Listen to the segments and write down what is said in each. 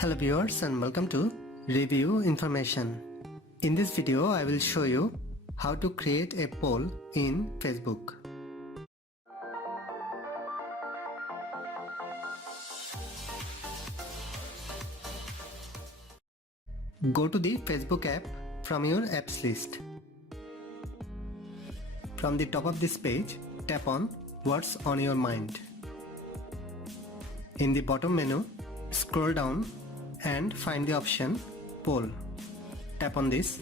Hello viewers and welcome to Review Information. In this video I will show you how to create a poll in Facebook. Go to the Facebook app from your apps list. From the top of this page, tap on What's on your mind. In the bottom menu, scroll down and find the option Poll. Tap on this.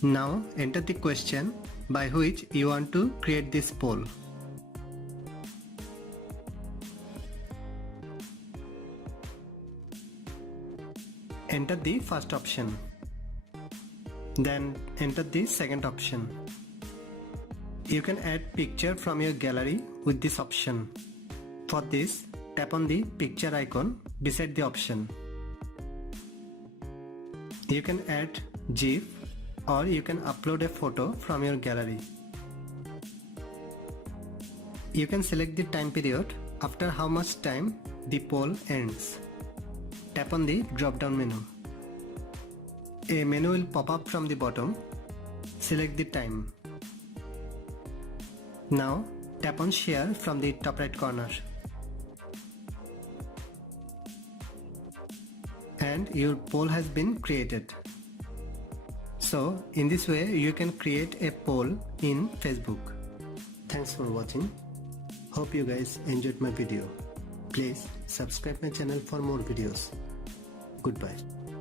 Now enter the question by which you want to create this poll. Enter the first option. Then enter the second option. You can add picture from your gallery with this option. For this, tap on the picture icon beside the option. You can add GIF or you can upload a photo from your gallery. You can select the time period after how much time the poll ends. Tap on the drop down menu. A menu will pop up from the bottom. Select the time. Now tap on share from the top right corner. And your poll has been created. So in this way you can create a poll in Facebook. Thanks for watching. Hope you guys enjoyed my video. Please subscribe my channel for more videos. Goodbye.